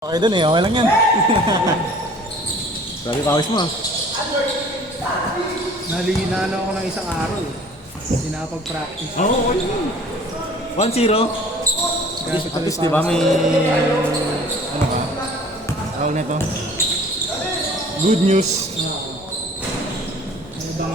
Okay dun eh, okay lang yan. Grabe pawis mo. Nalihina ako ng isang araw eh. Hindi nakapag-practice. Oo, okay lang. 1-0. At least diba may... Ano ka? Tawag na ito. Good news. Ano bang...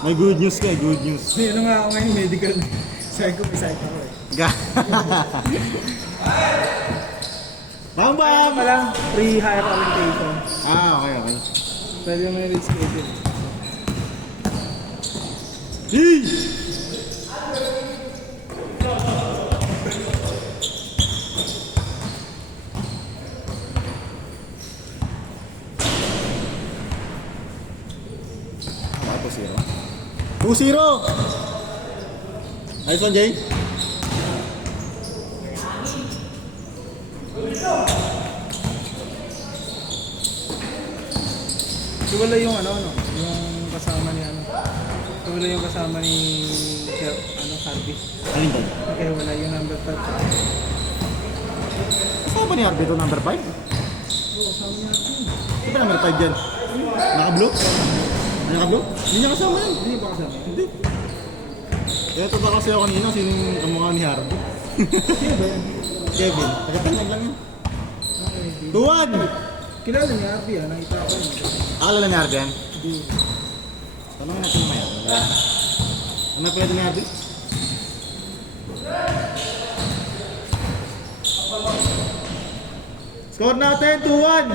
May good news ka eh, good news. May ano nga ako ngayon, medical. Sabi ko, pisahit ako eh. Bang Ano bang! pala, free higher orientation. Okay, okay. Pwede may reschedule. Hey! Ako 2-0. 2-0! Nice one, Jay. So wala yung ano, yung kasama ni ano. So wala yung kasama ni Harvey. Alin ba? Okay, wala yung number 5. Kasama ba ni Harvey ito number 5? Oo, kasama niya Harvey. Ano ba number 5 dyan? Naka-blue? Naka-blue? Hindi niya kasama yan. Hindi ba kasama? Hindi. Kaya ito kasi ako kanina, sino yung kamukha ni Harvey? Sino ba yan? Kevin. Tagatangag lang yan. Okay, 2-1! kilala niya Harvey ah, nakita ko yun. Akala ni Harvey yan? Hindi. Tanongin natin mamaya. Ano pwede ni Harvey? Score natin, 2-1!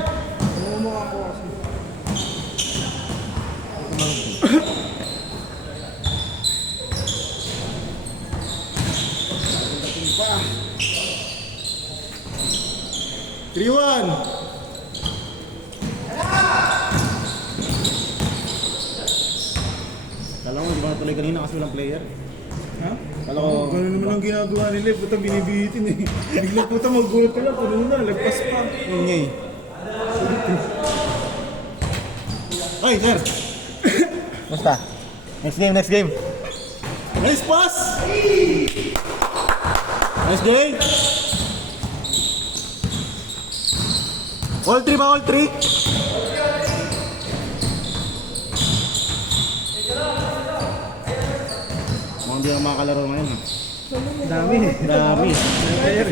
Umumukha ko kasi. Dating pa. 3-1! Kala ko, di ba natuloy kanina kasi walang player? Ha? Kala ko... Gano'n naman ang ginagawa nila, puta binibitin eh. Biglang puta mag-gulat ka lang, puno na, lagpas pa. Yun nga eh. Ay, sir! Basta? Next game, next game. Nice pass! Nice day! All 3 ba? All 3? Mukhang hindi na makakalaro ngayon. Dami eh. Dami. Player.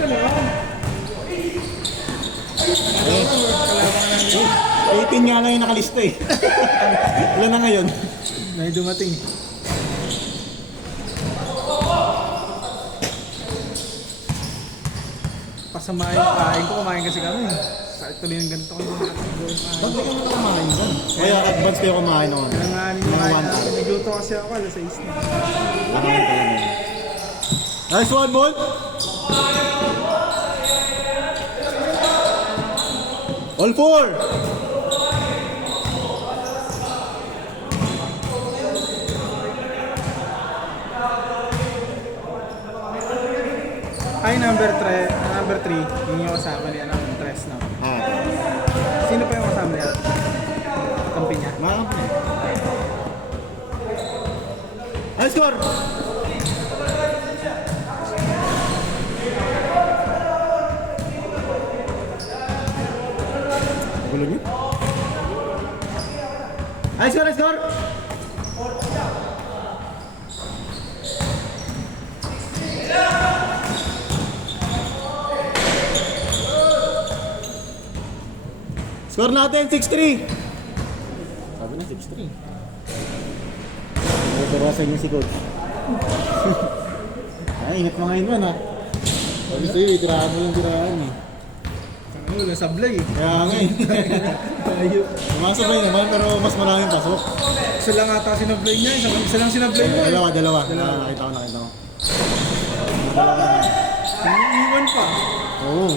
18 nga lang yung nakalista eh. Ilan na ngayon? May dumating. Pasama yung kain ko, kumain kasi kami. Sakit tuloy ng ganito ko yung Ba't di ka naman kumain dyan? Kaya advance kayo kumain naman. Nanganin yung Mga kain 1 na. hour. Nagluto kasi ako, alas 6 na. Nakawin pala na yun. Nice one, ball! All 4! Ay, number 3, yun yung kasama niya ng Tres na. Sino pa yung kasama niya? Kampi niya? Makamp na. High score! Gulo niyo? High score, high score! Score natin, 6-3. Sabi na, 6-3. Turuasan niyo si coach. Ay, ingat mo ngayon man ha. Sabi sa'yo, itirahan mo lang tirahan eh. Ano, nasablay eh. Kaya nga eh. Sumasabay naman pero mas maraming pasok. Isa lang ata sinablay niya, isa lang sinablay mo eh. Dalawa. Nakita ko. Iniwan pa. Oo.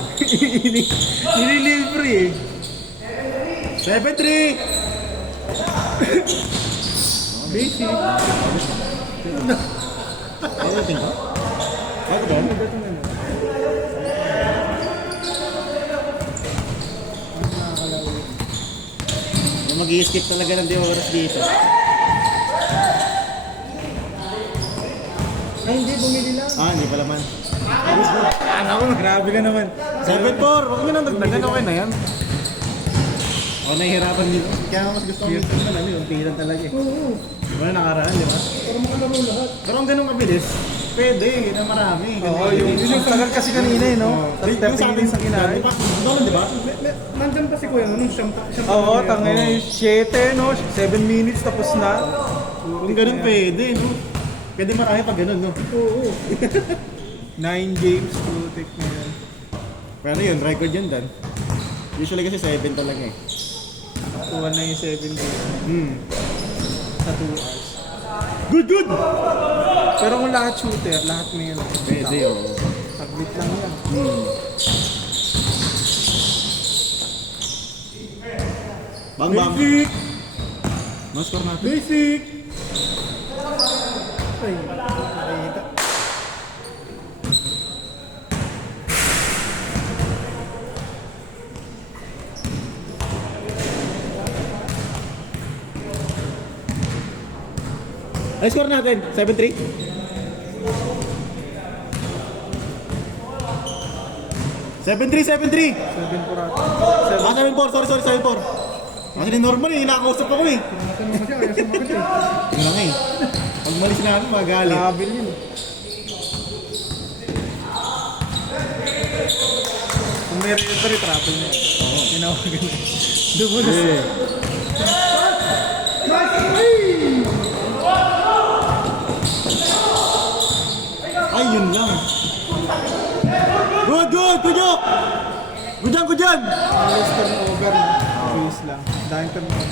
Nililibre eh. 7-3! Basic. Ano yung tingko? Ano ba? Mag-i-skip talaga ng oras dito. Ay, hindi, bumili lang. Hindi pala man. Ano, grabe ka naman. 7-4, huwag nyo nang dagdagan, okay na yan. Ako nahihirapan dito. Kaya mas gusto ko dito na yung pilan talaga eh. Oo. Wala nakaraan, di ba? Para makalaro lahat. Pero kung ganun kabilis, pwede, na marami. Oo, yung tagal kasi kanina eh, no? Tapos Yung sa akin sa kinain. Di ba? Doon, di ba? Nandyan pa si Kuya nung siyang Oo, tangin na yung 7, no? 7 minutes tapos na. Kung ganun pwede, no? Pwede marami pag ganun, no? Oo. 9 games, putik na yan. Pero yun, record yun, Dan. Usually kasi 7 talaga eh. Nakuha na yung 7 games sa 2 hours. Good, good! Pero kung lahat shooter, lahat may yun. Pwede, oo. Submit lang yan. Bang, bang. Basic! No score natin. Basic! Ay, nakita. Ay, score natin. 7-3. 7-3. 7 po rata. Ah, 7-4. Sorry, 7-4. Kasi normal eh, nakakausap ako eh. Tanong mo siya, kaya sumagot siya. Yun lang eh. Pag malis na namin, magalit. Labil yun. Kung may referee, travel na yun. Tinawagan na. Dumulas. Eh. Ay, yun lang. Good, good! Kujok! Good yan! Alas turnover na. Please lang. Dahil turnover.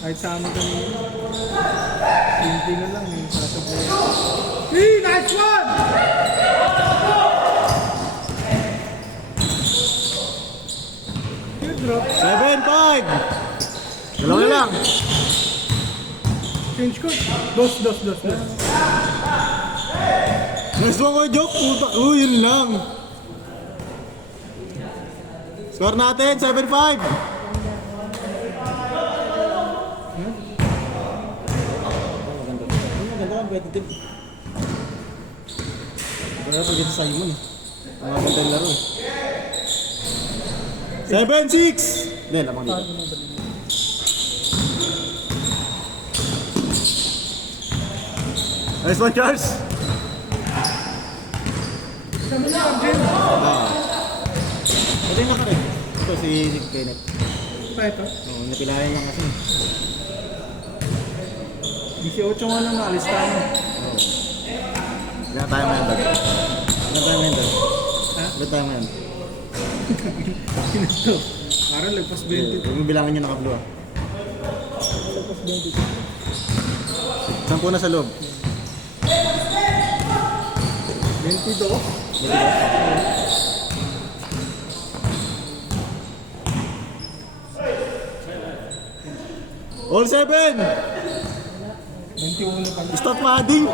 Kahit sa amin kami. Simple na lang eh. Sasabihin. Hey, nice one! Good drop. 7-5! Dalawa na lang. Change court. Dos. Nice one ko, Jok. Puta. Yun lang. Score natin, 7-5. Maganda competitive. Kaya pag ito sa'yo mo eh. Ang maganda yung laro eh. 7-6! Hindi, lamang dito. Nice one, Charles! Ito yung nakarin. Ito si Kenneth. Pa ito. Oo, napilayan lang kasi. 18 nga lang naalis tayo. Oo. Ilan tayo ngayon, Dad? Ha? Ilan tayo ngayon? Sino to? Parang lagpas 20. Huwag mo bilangin yung naka-blue ah. Lagpas 20. 10 na sa loob. 22. All 7! 21 pa. Stop padding!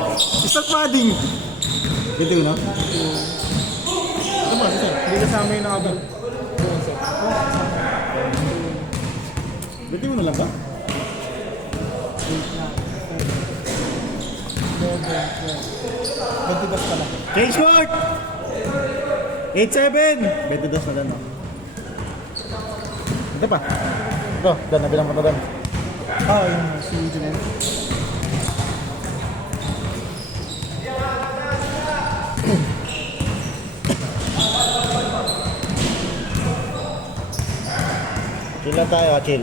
21 na? Ano ba? Saan? Hindi kasama yung nakabal. 21 na lang ba? 22 pa lang. Change court! 8-7! 22 na lang. Ito pa. Ito, Dan, nabilang ko na Dan. Ah, yun. Si Jumel. Chill lang tayo, chill.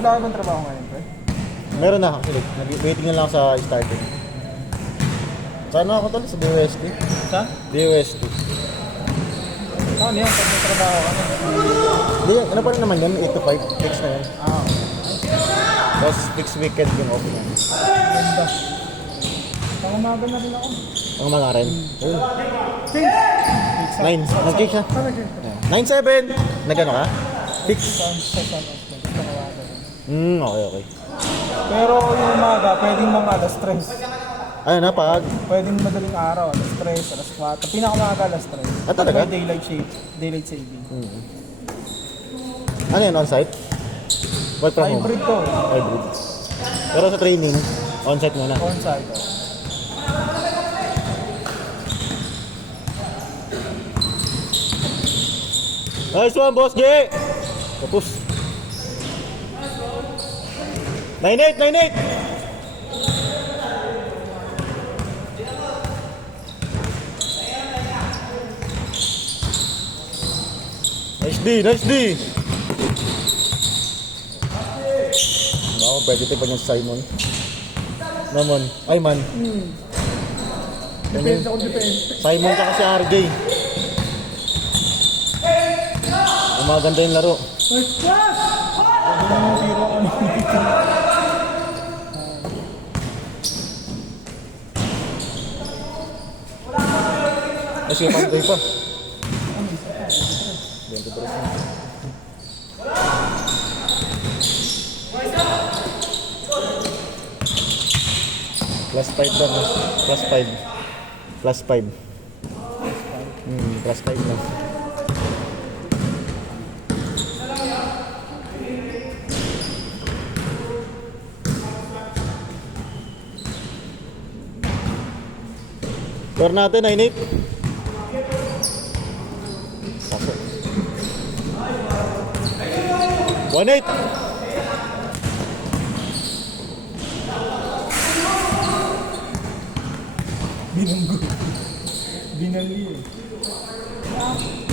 Wala ka bang trabaho ngayon, pre? Meron na actually. Waiting na lang ako sa starting. Sana ako tali sa DOST. Sa? DOST. Ano yan? Pag may trabaho ka na. Hindi, ano pa rin naman yan? 8 to 5. Fix na yan. Ah, Tapos fixed weekend yung open yan. ganda. Pang umaga na rin ako. Ang mga rin. Ayun. Change! 9. Nag-change siya. Talaga yun. 9-7. Nag-ano ka? Fix. Sa San Osman. Sa Kawaga. Okay. Pero yung umaga, pwedeng mga alas 3. Ayun na, pag... Pwedeng madaling araw, alas 3, alas 4. Pinakamaga alas 3. Ah, talaga? May daylight saving. Ano yan, on-site? Work from home? Hybrid to. Hybrid. Pero sa training, Onside muna. Onside. Nice one, boss G! Tapos. 9-8, 9-8! Nice D, nice D! Wow, pwede ito pa yung Simon. Naman, ay man. Depende ako, depende. Simon ka kasi RJ. Maganda yung laro. First class! Ang tiro ano. Kasi panday pa. Plus 5 lang. Plus 5. Plus 5. Plus 5 lang. Score natin, 9-8. Pasok. 1-8. Binunggo. Binali eh.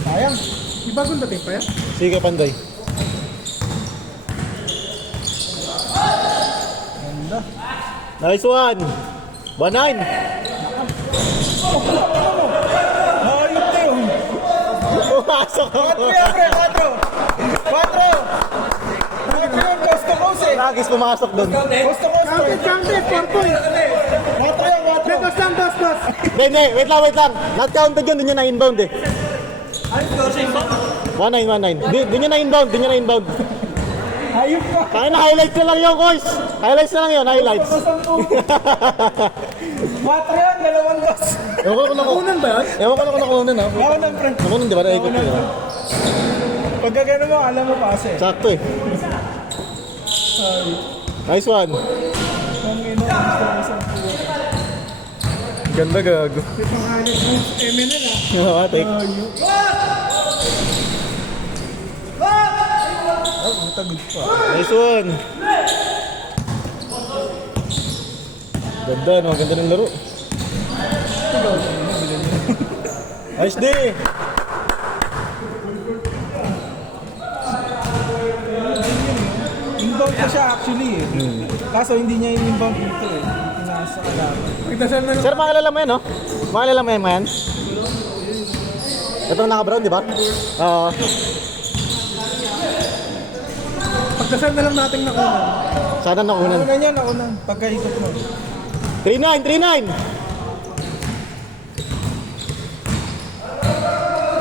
Sayang. Di bagong dating pa yan? Sige, panday. Ganda. Nice one. 1-9. Ayun na yun. Pumasok ako. 4 coast to coast eh. Lagis pumasok doon. Coast to coast. Counted, 4 points. 4 boss lang, boss. Hindi, wait lang. Not counted yun, doon niya na-inbound eh. 1-9. Di niya na-inbound. Ayun pa. Kaya na highlights na lang yun, boys. Highlights na lang yun, highlights. 4 yan, 2 boss. Ewan ko na Nakunan ba yan? Ewan ko na kung nakunan ha. Nakunan, pre. Nakunan, di ba? Naikot ko yun. Pagka gano'n mo, alam mo pase. Sakto eh. Nice one. Ang ino, gusto mo isang puwa. Ganda gago. Ito ang halit mo, MNL ah. Oo, take. Ayun. Ang tagod pa. Nice one. Ganda, no? Ganda ng laro. Nice day. Inbound pa siya actually eh. Kaso hindi niya in-inbound dito eh. Nasa kalaban. Sir, makilala mo yan, no? Makilala mo yan, man? Itong naka-brown, di ba? Oo. Pagdasal na lang natin nakunan. Sana nakunan. Nakunan niya, nakunan. Pagkaikot mo. 3-9.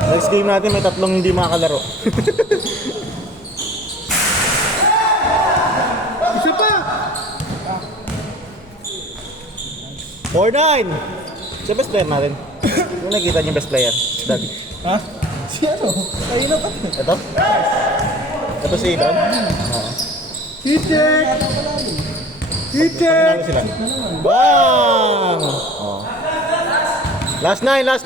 Next game natin, may 3 hindi makakalaro. Isa pa! 4-9. Siya best player natin. Kung nakita niyo yung best player, Daddy. Ha? Si ano? Ayun na pa. Ito? Ito si Ivan? Oo. T-check! Panalo sila. Bang! Oh. Last 9. Last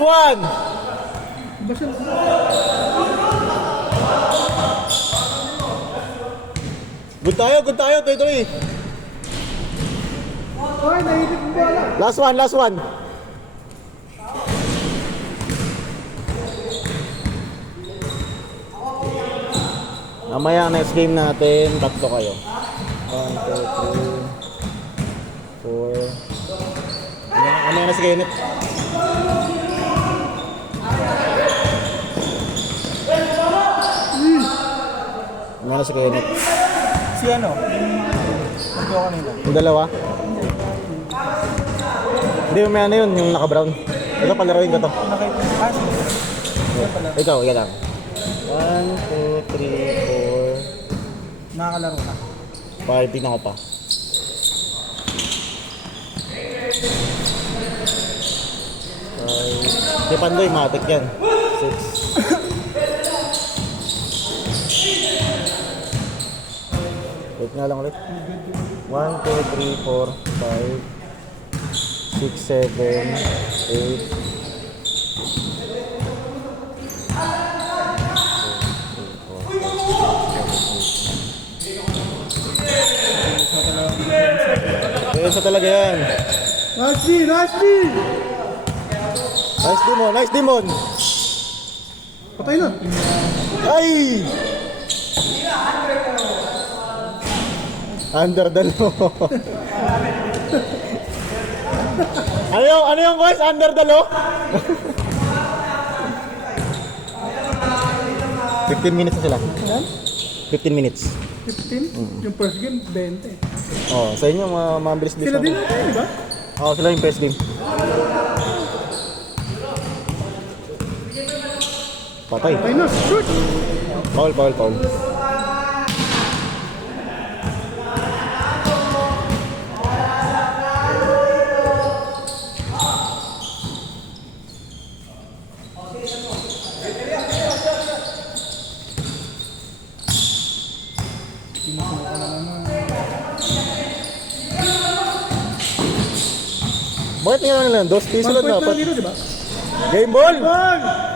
one! Good tayo, tuloy. Ay, nahihitip mo ba lang? Last one. Mamaya next game natin, 3 kayo. 1, 2, 3, 4. Ano na si Kenneth? Ano na si Kenneth? Si ano? Ito kanina. Yung dalawa? Hindi, may ano yun, yung naka-brown. Ito, palaroin ko to. Nakaipas. Ikaw, yan lang. 1, 2, 3, 4. Nakakalaro na. 5, tingnan ko pa. 5. Si Pandoy, matik yan. 6. Wait nga lang ulit. 1, 2, 3, 4, 5, 6, 7, 8. Ayun sa talaga yan. Nice D! Nice D! Nice Demon, nice Demon. Patay na. Ay! Under the law. Ano yung boys? Under the law? 15 minutes na sila. Yan? 15 minutes. 15? Yung first game, 20. Oh, sa inyo mabilis Sila din natin, di ba? Oh, sila yung first game. Patay. Patay na. Shoot! Foul. Sinusuka na naman. Bakit nga lang? 2 piso 1 lang point lang dapat. dito, di ba? Game ball! Ball!